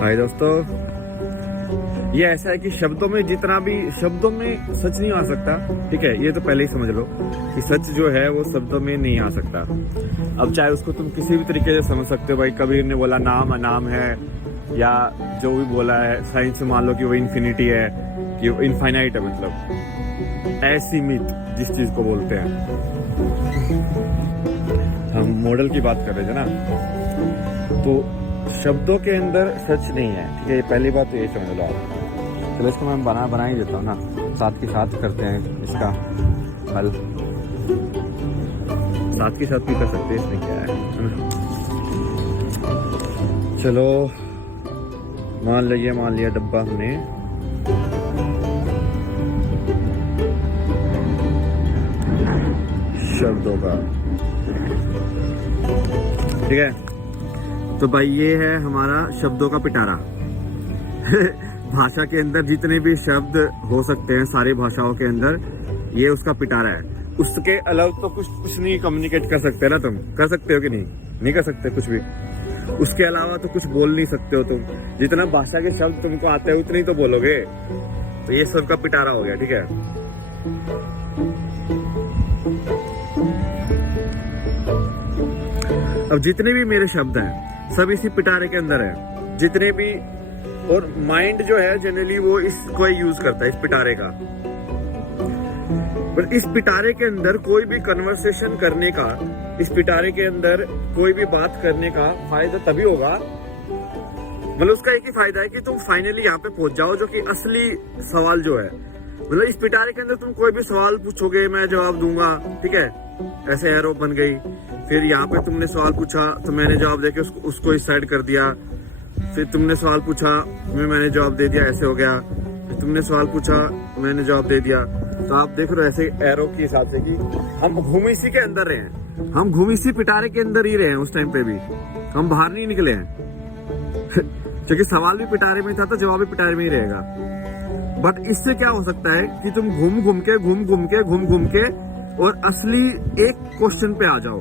हाय दोस्तों, ये ऐसा है कि शब्दों में जितना भी शब्दों में सच नहीं आ सकता, ठीक है। ये तो पहले ही समझ लो कि सच जो है वो शब्दों में नहीं आ सकता। अब चाहे उसको तुम किसी भी तरीके से समझ सकते हो। भाई कबीर ने बोला नाम अनाम है, या जो भी बोला है साइंस में मान लो कि वो इन्फिनिटी है, कि वो इनफाइनाइट है, मतलब असीमित जिस चीज को बोलते हैं। हम मॉडल की बात कर रहे थे ना, तो शब्दों के अंदर सच नहीं है, ठीक है। ये पहली बात तो ये समझ लो आप। चलो इसको मैं बना ही देता हूँ ना, साथ के साथ करते हैं इसका हल। साथ के साथ भी कर सकते हैं, इसमें क्या है ना। चलो मान लिया डब्बा हमने, शब्दों का, ठीक है। तो भाई ये है हमारा शब्दों का पिटारा। भाषा के अंदर जितने भी शब्द हो सकते हैं सारी भाषाओं के अंदर, ये उसका पिटारा है। उसके अलावा तो कुछ नहीं कम्युनिकेट कर सकते ना। तुम कर सकते हो कि नहीं कर सकते कुछ भी। उसके अलावा तो कुछ बोल नहीं सकते हो तुम। जितना भाषा के शब्द तुमको आते हैं उतने ही तो बोलोगे। तो ये सबका पिटारा हो गया, ठीक है। अब जितने भी मेरे शब्द हैं सब इसी पिटारे के अंदर है, जितने भी। और माइंड जो है जनरली वो इसको यूज करता है, इस पिटारे का। पर इस पिटारे के अंदर कोई भी कन्वर्सेशन करने का, इस पिटारे के अंदर कोई भी बात करने का फायदा तभी होगा, मतलब उसका एक ही फायदा है कि तुम फाइनली यहाँ पे पहुंच जाओ, जो कि असली सवाल जो है। मतलब इस पिटारे के अंदर तुम कोई भी सवाल पूछोगे, मैं जवाब दूंगा, ठीक है। ऐसे एरो बन गई। फिर यहाँ पे तुमने सवाल पूछा तो मैंने जवाब देके उसको इस साइड कर दिया। फिर तुमने सवाल पूछा, मैंने जवाब दे दिया, ऐसे हो गया। फिर तुमने सवाल पूछा, मैंने जवाब दे दिया। तो आप देख रहे हो ऐसे एरो के हिसाब से कि हम घूम इसी के अंदर रहे हैं, हम घूम इसी पिटारे के अंदर ही रहे हैं। उस टाइम पे भी हम बाहर नहीं निकले हैं। क्योंकि सवाल भी पिटारे में था तो जवाब भी पिटारे में ही रहेगा। बट इससे क्या हो सकता है कि तुम घूम घूम के और असली एक क्वेश्चन पे आ जाओ,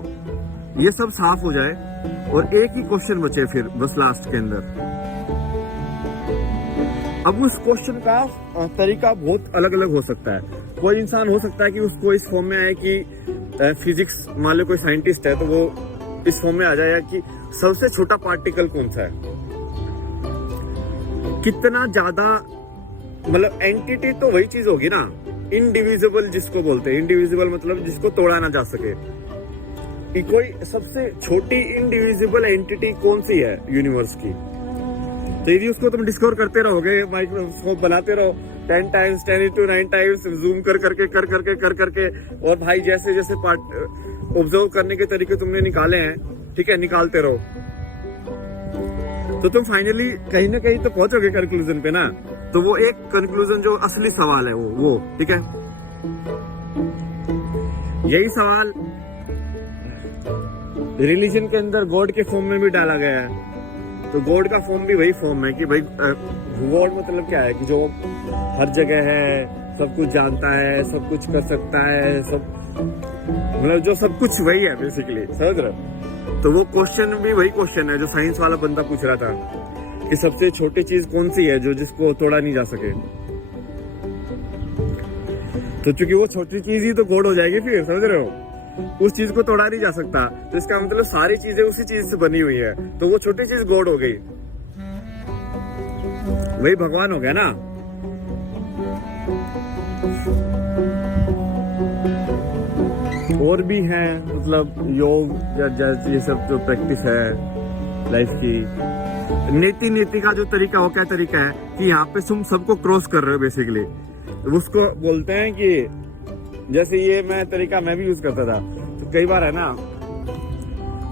ये सब साफ हो जाए और एक ही क्वेश्चन बचे फिर बस लास्ट के अंदर। अब उस क्वेश्चन का तरीका बहुत अलग अलग हो सकता है। कोई इंसान हो सकता है कि उसको इस फॉर्म में आए कि फिजिक्स, मान लो कोई साइंटिस्ट है तो वो इस फॉर्म में आ जाए कि सबसे छोटा पार्टिकल कौन सा है, कितना ज्यादा, मतलब एंटिटी तो वही चीज होगी ना, इनडिविजिबल जिसको बोलते हैं। इनडिविजिबल मतलब जिसको तोड़ा ना जा सके। कि कोई सबसे छोटी इनडिविजिबल एंटिटी कौन सी है यूनिवर्स की। तो यदि उसको तुम डिस्कवर करते रहोगे, माइक्रोस्कोप बनाते रहो 10 टाइम्स 10x9 टाइम्स जूम कर करके, और भाई जैसे जैसे पार्ट ऑब्जर्व करने के तरीके तुमने निकाले हैं, ठीक है, निकालते रहो, तो तुम फाइनली कहीं ना कहीं तो पहुंचोगे कंक्लूजन पे ना। तो वो एक कंक्लूजन जो असली सवाल है वो ठीक है। यही सवाल रिलीजन के अंदर गॉड के फॉर्म में भी डाला गया है। तो गॉड का फॉर्म भी वही फॉर्म है कि भाई गॉड मतलब क्या है कि जो हर जगह है, सब कुछ जानता है, सब कुछ कर सकता है, सब, मतलब जो सब कुछ वही है बेसिकली, समझ रहे हो। तो वो क्वेश्चन भी वही क्वेश्चन है जो साइंस वाला बंदा पूछ रहा था कि सबसे छोटी चीज कौन सी है जो जिसको तोड़ा नहीं जा सके। तो चूंकि वो छोटी चीज ही तो गॉड हो जाएगी फिर, समझ रहे हो। उस चीज को तोड़ा नहीं जा सकता, तो इसका मतलब सारी चीजें उसी चीज से बनी हुई है, तो वो छोटी चीज गॉड हो गई, वही भगवान हो गया ना। और भी है, मतलब योग ये सब जो प्रैक्टिस है लाइफ की। नीति का जो तरीका, वो क्या तरीका है कि यहाँ पे तुम सबको क्रॉस कर रहे हो बेसिकली। उसको बोलते हैं कि जैसे ये तरीका मैं भी यूज करता था। तो कई बार है ना,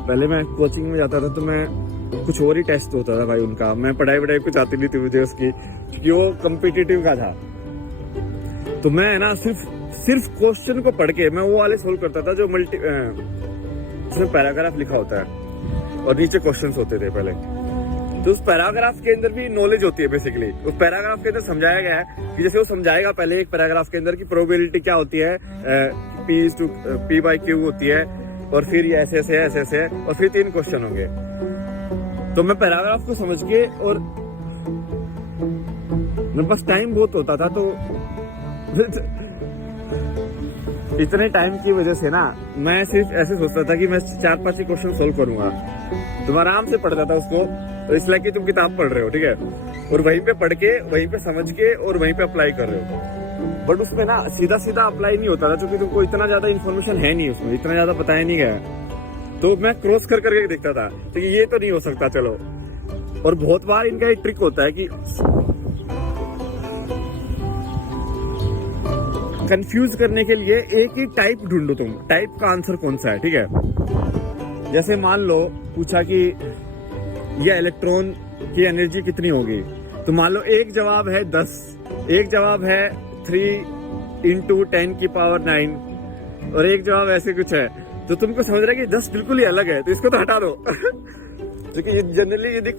पहले मैं कोचिंग में जाता था तो मैं कुछ और ही टेस्ट होता था भाई उनका। मैं पढ़ाई कुछ आती नहीं थी मुझे उसकी, क्योंकि वो कॉम्पिटिटिव का था। तो मैं ना सिर्फ क्वेश्चन को पढ़ के मैं वो वाले सोल्व करता था जो उसमें पैराग्राफ लिखा होता है और नीचे क्वेश्चंस होते थे पहले। तो उस पैराग्राफ के अंदर भी नॉलेज होती है बेसिकली। उस पैराग्राफ के अंदर समझाया गया है कि जैसे वो समझाएगा पहले एक पैराग्राफ के अंदर की प्रोबेबिलिटी क्या होती है, P/Q होती है, और फिर ये ऐसे है, और फिर 3 क्वेश्चन होंगे। तो मैं पैराग्राफ को समझ के और मेरे पास टाइम बहुत होता था, तो इतने टाइम की वजह से ना मैं सिर्फ ऐसे सोचता था कि मैं 4-5 ही क्वेश्चन सोल्व करूंगा। तुम आराम से पढ़ता था उसको, तो इसलिए कि तुम किताब पढ़ रहे हो, ठीक है, और वहीं पे पढ़ के, वहीं पे समझ के और वहीं पे अप्लाई कर रहे हो। बट उसमें ना सीधा सीधा अप्लाई नहीं होता था, क्योंकि तुमको इतना ज्यादा इन्फॉर्मेशन है नहीं, उसमें इतना ज्यादा बताया नहीं गया। तो मैं क्रॉस कर करके देखता था, तो ये तो नहीं हो सकता, चलो। और बहुत बार इनका एक ट्रिक होता है कि कंफ्यूज करने के लिए एक ही टाइप ढूंढो, तुम टाइप का आंसर कौन सा है, ठीक है। जैसे मान लो पूछा कि ये इलेक्ट्रॉन की एनर्जी कितनी होगी, तो मान लो एक जवाब है 10, एक जवाब है 3 × 10⁹, और एक जवाब ऐसे कुछ है। तो तुमको समझ रहा है कि 10 बिल्कुल ही अलग है, तो इसको तो हटा दो। क्योंकि ये जनरली यदि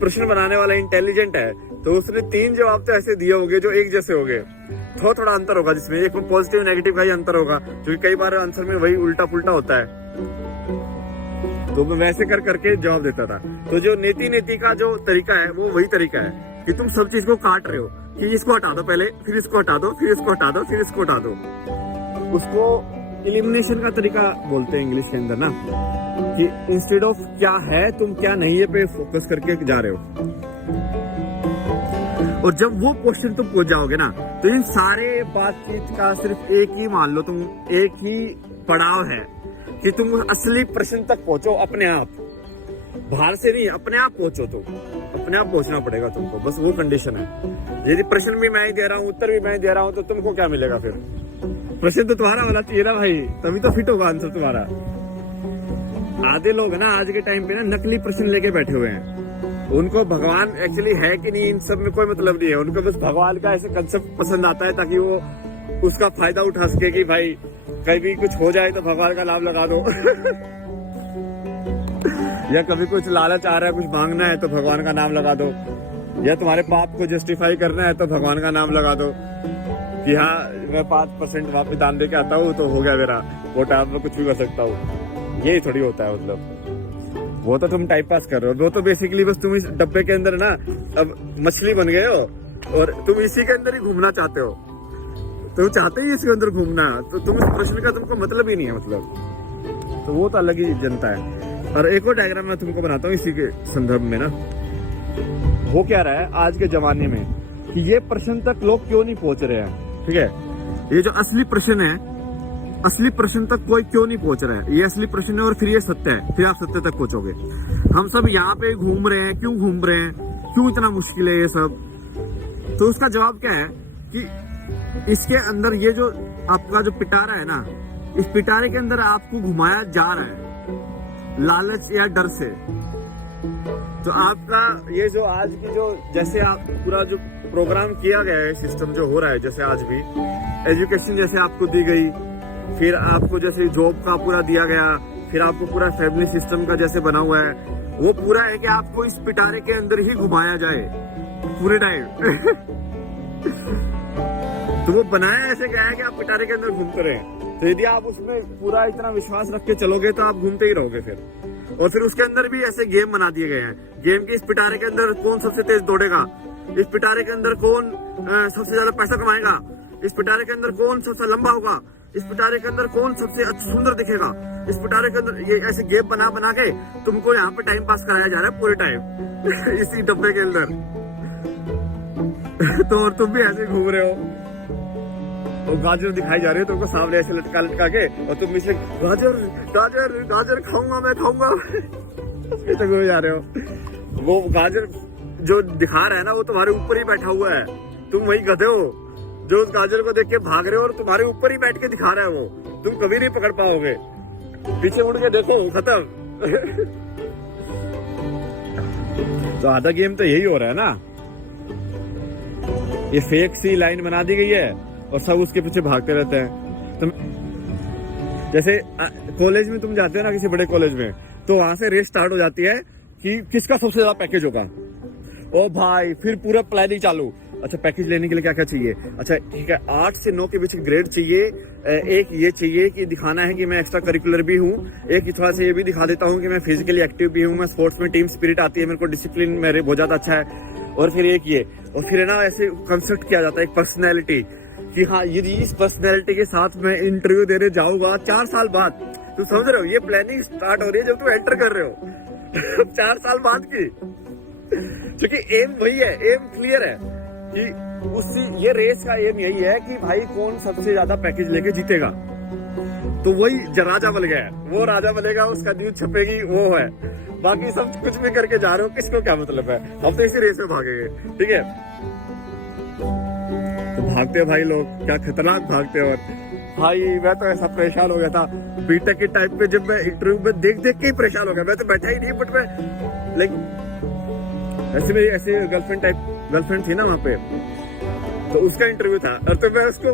प्रश्न बनाने वाला इंटेलिजेंट है, तो उसने 3 जवाब तो ऐसे दिए होंगे जो एक जैसे होंगे। थोड़ा अंतर होगा, जिसमें एक में पॉजिटिव नेगेटिव का ही अंतर होगा, क्योंकि कई बार आंसर में वही उल्टा पुल्टा होता है। तो मैं वैसे कर करके जवाब देता था। तो जो नेति का जो तरीका है, वो वही तरीका है कि तुम सब चीज को काट रहे हो, कि इसको हटा दो पहले, फिर इसको हटा दो, फिर इसको हटा दो, फिर इसको हटा दो। उसको एलिमिनेशन का तरीका बोलते हैं इंग्लिश के अंदर ना, कि इंस्टेड ऑफ क्या है तुम क्या नहीं है पे फोकस करके जा रहे हो। और जब वो क्वेश्चन तुम पहुंच जाओगे ना, तो इन सारे बातचीत का सिर्फ एक ही मान लो, तुम एक ही पड़ाव है कि तुम असली प्रश्न तक पहुंचो अपने आप, बाहर से नहीं, अपने आप पहुंचो। तो अपने आप पहुंचना पड़ेगा तुमको, बस वो कंडीशन है। यदि प्रश्न भी मैं ही दे रहा हूँ, उत्तर भी मैं दे रहा हूँ, तो तुमको क्या मिलेगा फिर? प्रश्न तो तुम्हारा वाला चाहिए ना भाई, तभी तो फिट होगा आंसर तुम्हारा। आधे लोग ना आज के टाइम पे ना नकली प्रश्न लेके बैठे हुए हैं। उनको भगवान एक्चुअली है कि नहीं, इन सब में कोई मतलब नहीं है। उनको बस भगवान का ऐसे कंसेप्ट पसंद आता है, ताकि वो उसका फायदा उठा सके कि भाई कहीं भी कुछ हो जाए तो भगवान का नाम लगा दो। या कभी कुछ लालच आ रहा है, कुछ मांगना है, तो भगवान का नाम लगा दो। या तुम्हारे पाप को जस्टिफाई करना है, तो भगवान का नाम लगा दो कि हाँ मैं 5% वापस दान दे के आता हूँ तो हो गया मेरा कोटा, मैं कुछ भी कर सकता हूँ। यही थोड़ी होता है, मतलब वो तो तुम टाइम पास कर रहे हो। वो तो बेसिकली बस तुम इस डब्बे के अंदर ना अब मछली बन गए हो, और तुम इसी के अंदर ही घूमना चाहते हो। तुम चाहते ही इसके अंदर घूमना, तो तुम इस प्रश्न का तुमको मतलब ही नहीं है, मतलब। तो वो तो अलग ही जनता है। और एक और डायग्राम मैं तुमको बनाता हूँ इसी के संदर्भ में ना। वो क्या रहा है आज के जमाने में, कि ये प्रश्न तक लोग क्यों नहीं पहुंच रहे हैं, ठीक है। ये जो असली प्रश्न है, असली प्रश्न तक कोई क्यों नहीं पहुंच रहा है, ये असली प्रश्न है, और फिर ये सत्य है, फिर आप सत्य तक पहुंचोगे। हम सब यहाँ पे घूम रहे हैं, क्यों घूम रहे हैं, क्यों इतना मुश्किल है ये सब? तो उसका जवाब क्या है कि इसके अंदर ये जो आपका जो पिटारा है ना, इस पिटारे के अंदर आपको घुमाया जा रहा है लालच या डर से। तो आपका ये जो आज की जो जैसे आप पूरा जो प्रोग्राम किया गया है, सिस्टम जो हो रहा है, जैसे आज भी एजुकेशन जैसे आपको दी गई, फिर आपको जैसे जॉब का पूरा दिया गया, फिर आपको पूरा फैमिली सिस्टम का जैसे बना हुआ है, वो पूरा है कि आपको इस पिटारे के अंदर ही घुमाया जाए पूरे टाइम। तो वो बनाया ऐसे गया है कि आप पिटारे के अंदर घूमते रहे। तो यदि आप उसमें पूरा इतना विश्वास रख के चलोगे, तो आप घूमते ही रहोगे फिर। और फिर उसके अंदर भी ऐसे गेम बना दिए गए हैं, गेम के इस पिटारे के अंदर कौन सबसे तेज दौड़ेगा, इस पिटारे के अंदर कौन सबसे ज्यादा पैसा कमाएगा, इस पिटारे के अंदर कौन सबसे लंबा होगा, इस पिटारे के अंदर कौन सबसे सुंदर दिखेगा, इस पिटारे के अंदर, ये ऐसे गेम बना बना के तुमको यहाँ पे टाइम पास कराया जा रहा है पूरे टाइम इसी डब्बे के अंदर। तो और तुम भी ऐसे घूम रहे हो, और गाजर दिखाई जा रही है तुमको सामने ऐसे लटका लटका के, और तुम इसे गाजर गाजर गाजर खाऊंगा मैं खाऊंगा तो घूम जा रहे हो। वो गाजर जो दिखा रहा है ना, वो तुम्हारे ऊपर ही बैठा हुआ है, तुम वही गधे हो जो उस गाजर को देख के भाग रहे हो, और तुम्हारे ऊपर ही बैठ के दिखा रहा है वो, तुम कभी नहीं पकड़ पाओगे। पीछे मुड़ के देखो, खत्म। तो आधा गेम तो यही हो रहा है ना, ये फेक सी लाइन बना दी गई है और सब उसके पीछे भागते रहते हैं। तुम जैसे कॉलेज में तुम जाते हो ना, किसी बड़े कॉलेज में, तो वहां से रेस स्टार्ट हो जाती है कि किसका सबसे ज्यादा पैकेज होगा। ओ भाई, फिर पूरा प्लानिंग चालू। अच्छा, पैकेज लेने के लिए क्या क्या चाहिए? अच्छा ठीक है, 8 से 9 के बीच ग्रेड चाहिए, एक ये चाहिए कि दिखाना है कि मैं एक्स्ट्रा करिकुलर भी हूँ, एक थोड़ा सा ये भी दिखा देता हूँ कि मैं फिजिकली एक्टिव भी हूँ, मैं स्पोर्ट्स में टीम स्पिरिट आती है, मेरे को डिसिप्लिन मेरे बहुत ज्यादा अच्छा है। और फिर एक ये, और फिर ना ऐसे कंस्ट्रक्ट किया जाता है एक पर्सनैलिटी कि हाँ ये इस पर्सनैलिटी के साथ मैं इंटरव्यू देने जाऊंगा 4 साल बाद। तुम समझ रहे हो, ये प्लानिंग स्टार्ट हो रही है जब तुम एंटर कर रहे हो 4 साल बाद की। क्योंकि एम वही है, एम क्लियर है कि उसी ये रेस का एम यही है कि भाई कौन सबसे ज्यादा पैकेज लेके जीतेगा। तो वही राजा बन गया है, वो राजा बनेगा, उसका न्यूज छपेगी, वो है। बाकी सब कुछ भी करके जा रहे हो, किसको क्या मतलब है, हम तो इसी रेस में भागेंगे। ठीक है, तो भागते हैं भाई लोग, क्या खतरनाक भागते हैं। और भाई मैं तो ऐसा परेशान हो गया था बीटेक के टाइम पे, जब मैं इंटरव्यू में देख के ही परेशान हो गया। मैं तो बैठा ही नहीं, बट मैं लाइक ऐसे मेरी ऐसे गर्लफ्रेंड थी ना वहाँ पे, तो उसका इंटरव्यू था। और तो मैं उसको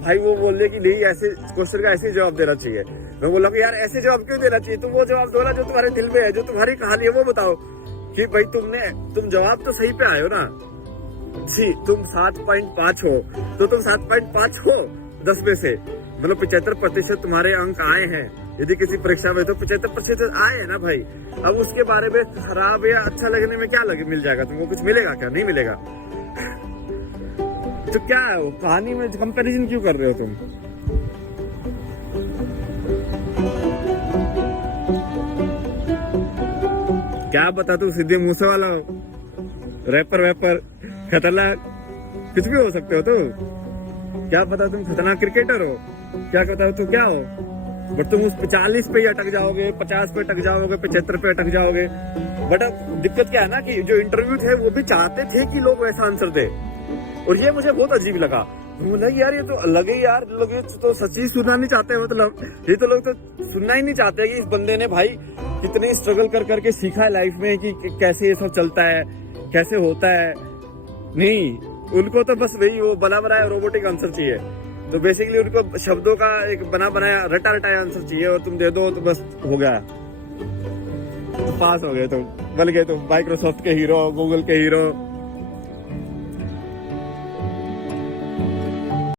भाई वो बोल रही कि नहीं ऐसे क्वेश्चन का ऐसे जवाब देना चाहिए। मैं बोला कि यार ऐसे जवाब क्यों देना चाहिए, तुम वो जवाब दो ना जो तुम्हारे दिल में है, जो तुम्हारी कहानी है वो बताओ कि भाई तुम जवाब तो सही पे आए हो ना। जी तुम 7.5 हो तो तुम 7.5 हो 10 में से, मतलब 75% तुम्हारे अंक आए हैं। यदि किसी परीक्षा में तो 75% आए हैं ना भाई। अब उसके बारे में खराब या अच्छा लगने में क्या मिल जाएगा तुमको, कुछ मिलेगा क्या, नहीं मिलेगा। तो क्या है वो कहानी में कंपैरिजन क्यों कर रहे हो तुम। क्या पता तू सीधे मूसे वाला हो, रैपर वैपर खतरनाक कुछ भी हो सकते हो। तो क्या पता तुम खतरनाक क्रिकेटर हो, क्या पता हो तो क्या हो, बट तुम उस 40 पे ही अटक जाओगे, 50 पे अटक जाओगे, 75 पे अटक जाओगे। बट अब दिक्कत क्या है ना कि जो इंटरव्यू थे वो भी चाहते थे कि लोग वैसा आंसर दे, और ये मुझे बहुत अजीब लगा। बोला यार ये तो अलग ही यार, लोग ये तो सच्ची सुनना नहीं चाहते, मतलब ये तो लोग तो सुनना ही नहीं चाहते कि इस बंदे ने भाई कितने स्ट्रगल कर करके सीखा है लाइफ में कि कैसे ये सब चलता है, कैसे होता है। नहीं, उनको तो बस वही वो बना बनाया रोबोटिक आंसर चाहिए। तो बेसिकली उनको शब्दों का एक बना बनाया रटा रटाया आंसर चाहिए, और तुम दे दो तो बस हो गया, तो पास हो गए, तुम बन गए, तुम माइक्रोसॉफ्ट के हीरो, गूगल के हीरो।